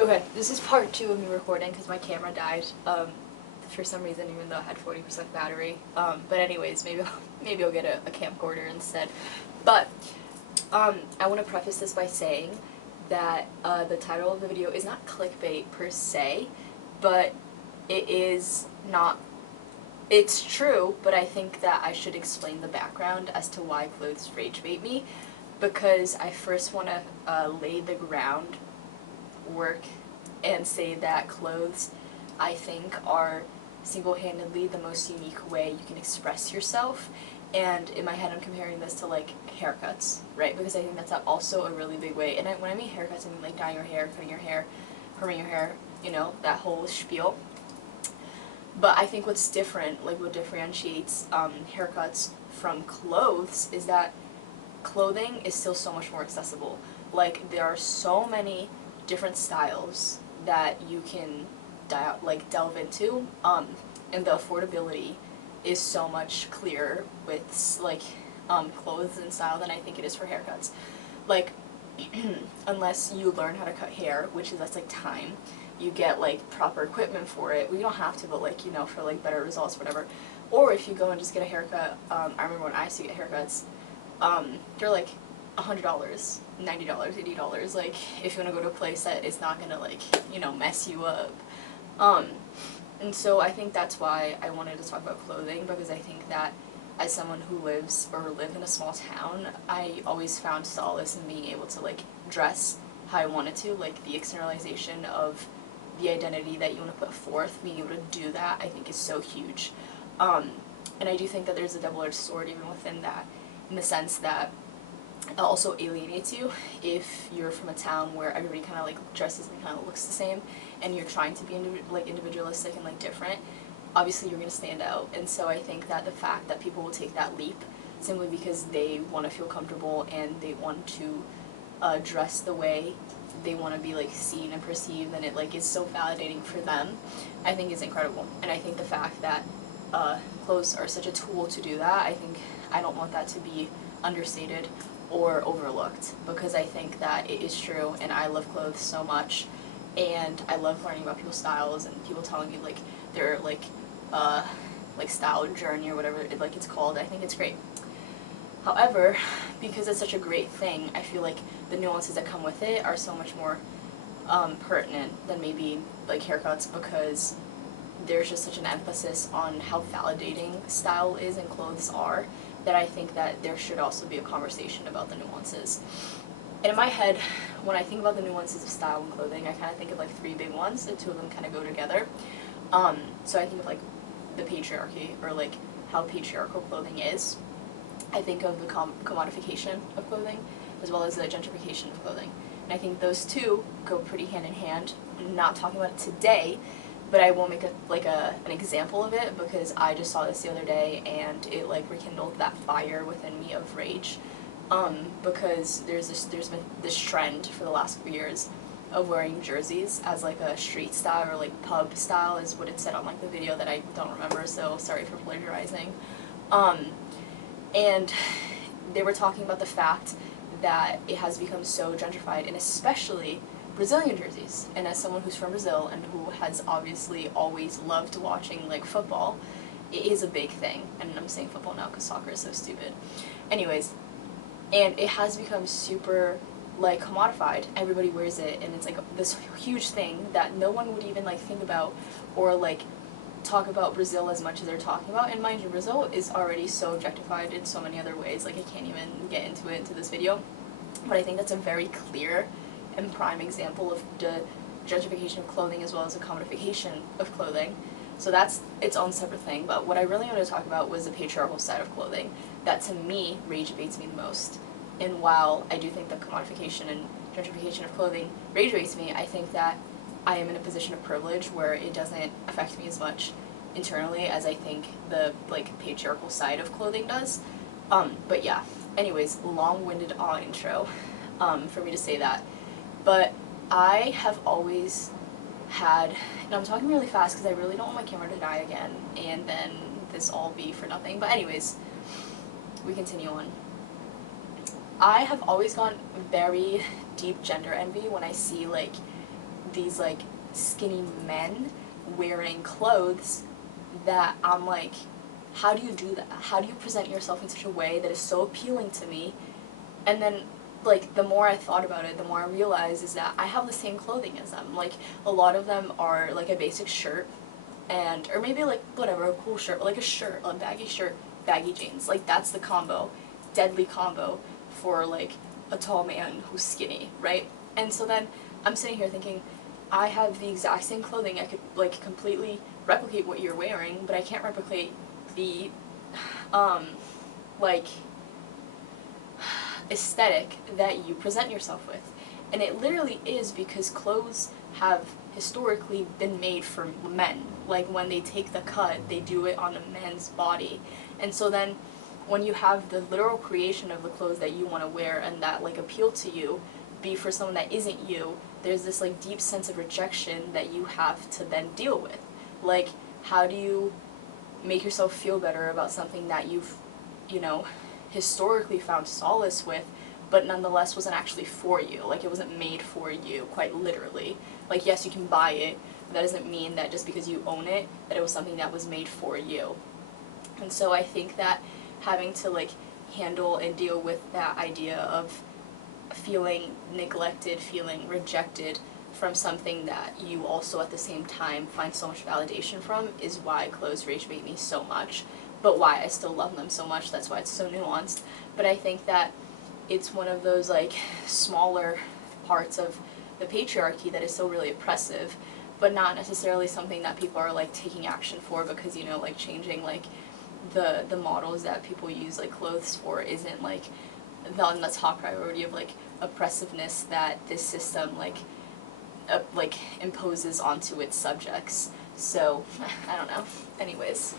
Okay, this is part 2 of me recording because my camera died for some reason, even though I had 40% battery. But anyways, maybe I'll get a camcorder instead. But I want to preface this by saying that the title of the video is not clickbait per se, but it is not. It's true, but I think that I should explain the background as to why clothes rage bait me, because I first want to lay the groundwork and say that clothes, I think, are single-handedly the most unique way you can express yourself. And in my head I'm comparing this to like haircuts, right? Because I think that's also a really big way. And when I mean haircuts, I mean like dyeing your hair, cutting your hair, perming your hair, you know, that whole spiel. But I think what's different, like what differentiates haircuts from clothes, is that clothing is still so much more accessible. Like, there are so many different styles that you can delve into, and the affordability is so much clearer with clothes and style than I think it is for haircuts. Like, unless you learn how to cut hair, that's like time, you get like proper equipment for it. Well, you don't have to, but like, you know, for like better results, whatever. Or if you go and just get a haircut, I remember when I used to get haircuts, they're like $100, $90, $80, like, if you want to go to a place that is not gonna, like, you know, mess you up. And so I think that's why I wanted to talk about clothing, because I think that as someone who lived in a small town, I always found solace in being able to, like, dress how I wanted to, like, the externalization of the identity that you want to put forth, being able to do that, I think is so huge. And I do think that there's a double-edged sword even within that, in the sense that it also alienates you if you're from a town where everybody kind of like dresses and kind of looks the same, and you're trying to be individualistic and like different. Obviously you're going to stand out. And so I think that the fact that people will take that leap simply because they want to feel comfortable and they want to dress the way they want to be like seen and perceived, and it like is so validating for them, I think is incredible. And I think the fact that clothes are such a tool to do that, I don't want that to be understated or overlooked, because I think that it is true, and I love clothes so much, and I love learning about people's styles and people telling me like their like style journey or whatever it's called. I think it's great. However, because it's such a great thing, I feel like the nuances that come with it are so much more pertinent than maybe like haircuts, because there's just such an emphasis on how validating style is and clothes are, that I think that there should also be a conversation about the nuances. And in my head, when I think about the nuances of style and clothing, I kind of think of like 3 big ones, and 2 of them kind of go together. So I think of like the patriarchy, or like how patriarchal clothing is. I think of the commodification of clothing, as well as the gentrification of clothing. And I think those 2 go pretty hand in hand. I'm not talking about it today, but I will make an example of it, because I just saw this the other day and it like rekindled that fire within me of rage. Because there's been this trend for the last few years of wearing jerseys as like a street style, or like pub style is what it said on like the video that I don't remember, so sorry for plagiarizing. And they were talking about the fact that it has become so gentrified, and especially Brazilian jerseys. And as someone who's from Brazil and who has obviously always loved watching like football, it is a big thing. And I'm saying football now because soccer is so stupid. Anyways, and it has become super like commodified. Everybody wears it, and it's like this huge thing that no one would even like think about or like talk about Brazil as much as they're talking about. And mind you, Brazil is already so objectified in so many other ways, like I can't even get into it into this video. But I think that's a very clear and prime example of the gentrification of clothing, as well as the commodification of clothing. So that's its own separate thing. But what I really wanted to talk about was the patriarchal side of clothing, that to me rage baits me the most. And while I do think the commodification and gentrification of clothing rage baits me, I think that I am in a position of privilege where it doesn't affect me as much internally as I think the like patriarchal side of clothing does. But yeah, anyways, long-winded intro for me to say that. But I have always had, and I'm talking really fast because I really don't want my camera to die again, and then this all be for nothing. But anyways, we continue on. I have always gone very deep gender envy when I see like these like skinny men wearing clothes that I'm like, how do you do that? How do you present yourself in such a way that is so appealing to me? And then, like, the more I thought about it, the more I realized is that I have the same clothing as them. Like, a lot of them are, like, a basic shirt, and, or maybe, like, whatever, a cool shirt, like a shirt, a baggy shirt, baggy jeans. Like, that's the combo, deadly combo for, like, a tall man who's skinny, right? And so then, I'm sitting here thinking, I have the exact same clothing, I could, like, completely replicate what you're wearing, but I can't replicate the, like, aesthetic that you present yourself with. And it literally is because clothes have historically been made for men. Like, when they take the cut, they do it on a man's body. And so then when you have the literal creation of the clothes that you want to wear and that, like, appeal to you be for someone that isn't you, there's this, like, deep sense of rejection that you have to then deal with. Like, how do you make yourself feel better about something that you've, you know, historically found solace with, but nonetheless wasn't actually for you? Like, it wasn't made for you, quite literally. Like, yes, you can buy it, but that doesn't mean that just because you own it, that it was something that was made for you. And so I think that having to, like, handle and deal with that idea of feeling neglected, feeling rejected from something that you also at the same time find so much validation from is why clothes rage bait me so much, but why I still love them so much. That's why it's so nuanced. But I think that it's one of those, like, smaller parts of the patriarchy that is so really oppressive, but not necessarily something that people are, like, taking action for, because, you know, like, changing, like, the models that people use, like, clothes for isn't, like, on the top priority of, like, oppressiveness that this system, like, imposes onto its subjects. So, I don't know. Anyways.